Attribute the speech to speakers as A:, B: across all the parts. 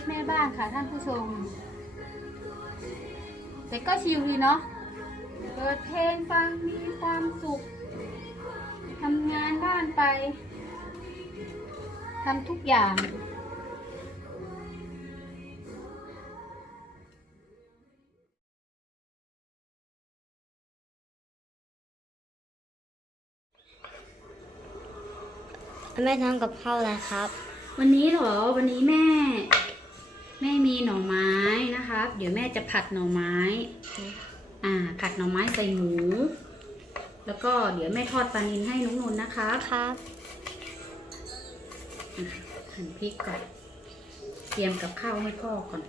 A: ตแม่บ้านค่ะท่านผู้ชม แต่ก็ชิลดีเนาะ เปิดเพลงฟังมีความสุข ทำงานบ้านไป ทำทุกอย่าง
B: แม่ทำกับข้าวอะไรครับ
A: วันนี้เหรอ วันนี้แม่ แม่มีหน่อไม้นะคะเดี๋ยวแม่จะผัดหน่อไม้ อ่า ผัดหน่อไม้ใส่หมู แล้วก็เดี๋ยวแม่ทอดปลานิลให้น้องนนท์นะคะ
B: ครับ
A: อะหั่นพริกก่อน เตรียมกับข้าวให้พ่อก่อน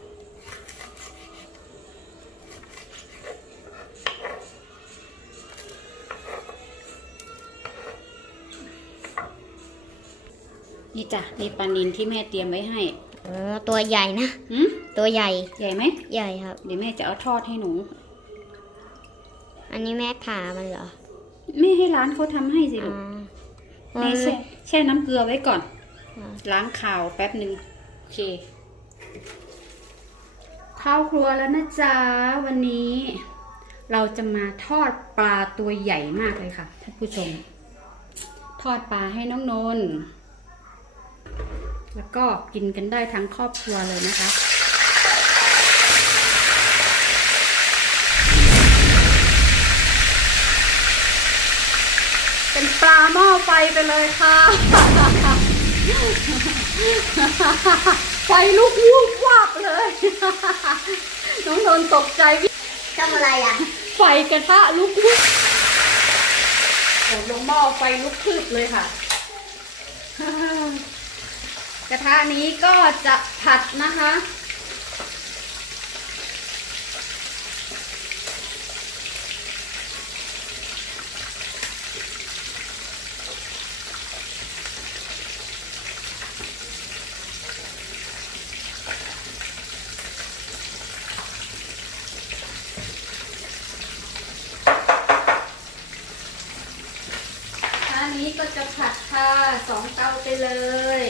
A: นี่จ้ะนี่ปลานิลที่แม่เตรียมไว้ให้
B: อ๋อตัวใหญ่นะ
A: หืม
B: ตัวใหญ่
A: ใหญ่ไหม
B: ใหญ่ครับ
A: เดี๋ยวแม่จะเอาทอดให้หนู
B: อันนี้แม่ผ่ามันเหรอ
A: แม่ให้ร้านเขาทำให้สิ
B: อ๋
A: ลู
B: อก
A: แม่แช่แช่น้ำเกลือไว้ก่อน
B: อ๋อ
A: ล้างข่าวแป๊บหนึ่งโอเคเข้าครัวแล้วนะจ๊ะวันนี้ เราจะมาทอดปลาตัวใหญ่มากเลยค่ะท่านผู้ชม ทอดปลาให้น้องนนท์ แล้วก็กินกันได้ทั้งครอบครัวเลยนะคะ เป็นปลาหม้อไฟไปเลยค่ะ ไฟลุกวูบวับเลย น้องนนท์ตกใจวิ่ง
B: ทำอะไรอะ
A: ไฟกระทะลุกวุบโอ้ลงหม้อไฟลุกพรึบเลยค่ะ กระทะนี้ก็จะผัดนะคะนี้ก็จะผัดค่ะสองเตาไปเลย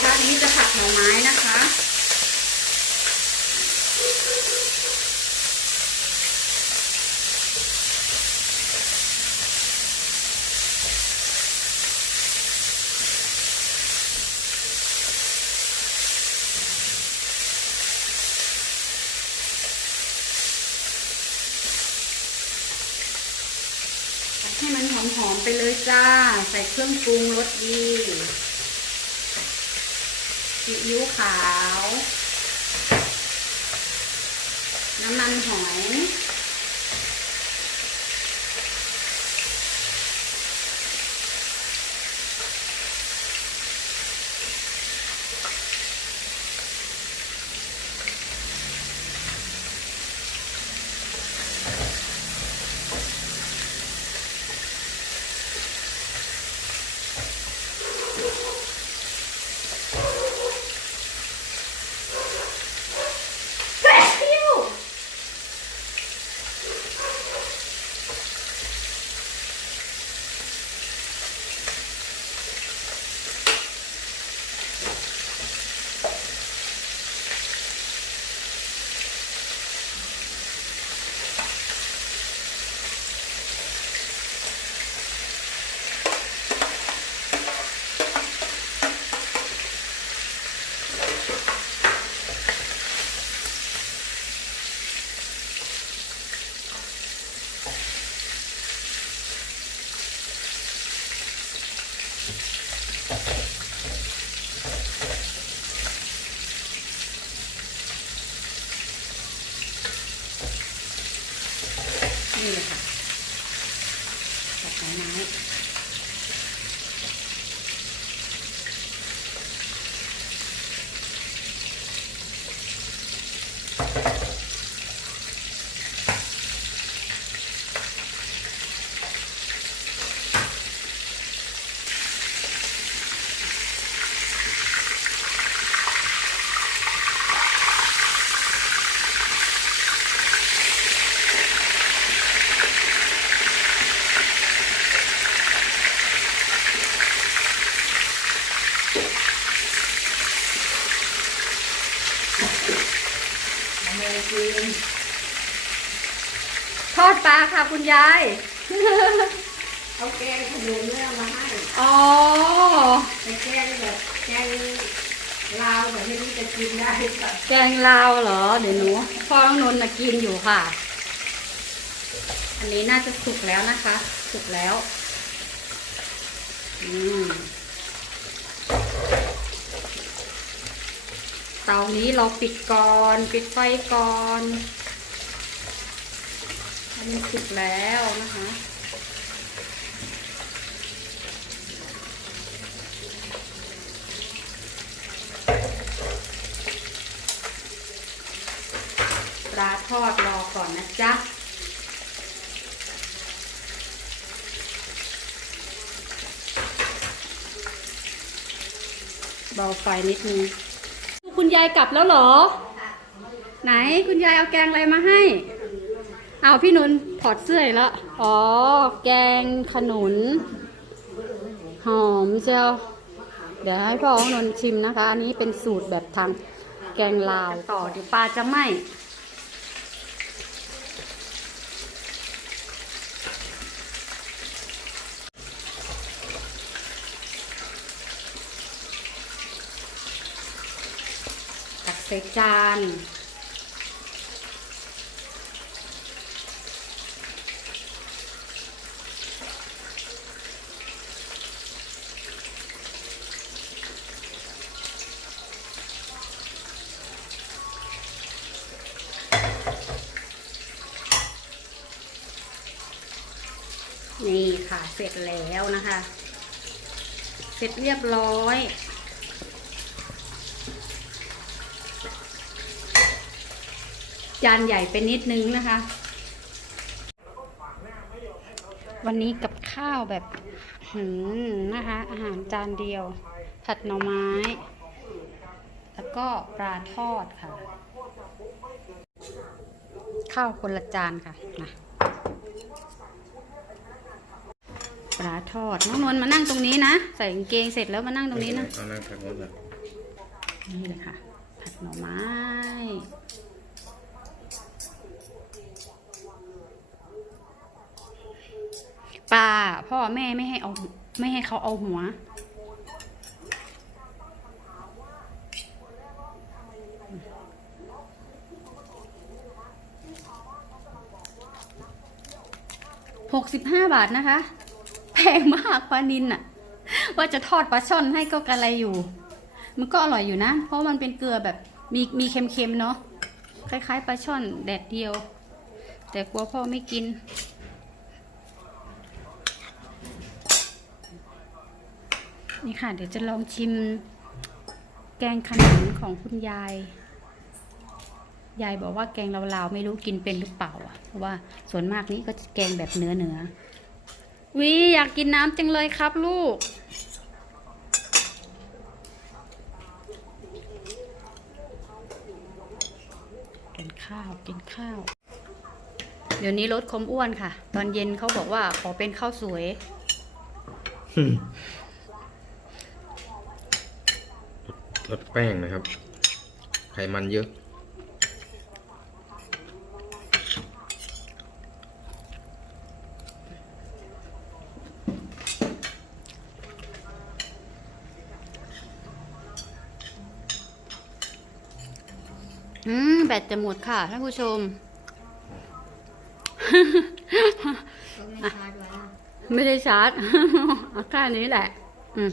A: ท่านี้จะผัดหน่อไม้นะคะ ให้มันหอมๆไปเลยจ้า ใส่เครื่องปรุงรสดีซีอิ๊วขาว น้ำมันหอย ค่ะคุณยาย
C: เอาแกงขนุนเนี่ยมาให้
A: อ๋อ
C: เป็นแกงแบบแกงลาวแบบที่นี่จะกินได้ค่ะ
A: แกงลาวเหรอ เดี๋ยวหนูพ่อน้องนนท์มากินอยู่ค่ะ อันนี้น่าจะสุกแล้วนะคะ สุกแล้ว อืม เตานี้เราปิดก่อน ปิดไฟก่อน อันนี้สุกแล้วนะคะปลาทอดรอก่อนนะจ๊ะเบาไฟนิดนึงคุณยายกลับแล้วเหรอ ไหนคุณยายเอาแกงอะไรมาให้ เอาพี่นุนถอดเสื้ออีกแล้ว อ๋อ แกงขนุน หอมเจียวเดี๋ยวให้พ่อของนนชิมนะคะ อันนี้เป็นสูตรแบบทางแกงลาวต่อเดี๋ยวปลาจะไหมตักใส่จาน นี่ค่ะเสร็จแล้วนะคะ เสร็จเรียบร้อย จานใหญ่ไปนิดนึงนะคะ วันนี้กับข้าวแบบหืมนะคะ อาหารจานเดียว ผัดหน่อไม้ แล้วก็ปลาทอดค่ะ ข้าวคนละจานค่ะมา ป ลาทอดน้องนวลมานั่งตรงนี้นะ ใส่กางเกงเสร็จแล้วมานั่งตรงนี้นะ
D: เอานั่งทางโน้นเลย
A: นี่เลยค่ะ ผัดหน่อไม้ปลาพ่อแม่ไม่ให้เอาไม่ให้เขาเอาหัว หกสิบห้าบาทนะคะแพ งมากปลานินอะว่าจะทอดปลาช่อนให้ก็กะไรอยู่ มันก็อร่อยอยู่นะ เพราะมันเป็นเกลือแบบมีมีเค็มๆเนาะคล้ายๆปลาช่อนแดดเดียว แต่กลัวพ่อไม่กิน นี่ค่ะ เดี๋ยวจะลองชิมแกงขนุนของคุณยาย ยายบอกว่าแกงลาวๆไม่รู้กินเป็นหรือเปล่า เพราะว่าส่วนมากนี้ก็แกงแบบเนื้อเนื้อ วิอยากกินน้ำจังเลยครับลูก กินข้าวกินข้าว เดี๋ยวนี้ลดความอ้วนค่ะ ตอนเย็นเขาบอกว่าขอเป็นข้าวสวย
D: ลดแป้งนะครับ ไขมันเยอะ
A: บตจะหมดค่ะท่านผู้ชม
B: ก็ไม่ชาร์จไว้อะ
A: ไม่ได้ชาร์จเอาแค่นี้แหละ อืม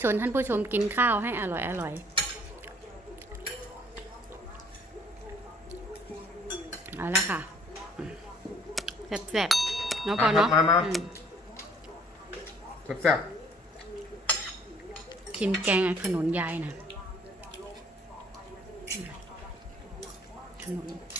A: ชวนท่านผู้ชมกินข้าวให้อร่อยอร่อยเอาละค่ะอืมแซ่บๆเนาะพอเนาะ
D: มามามา
A: อืม
D: แซ่บ
A: ชิมแกงขนุนยายนะ อืมขนุน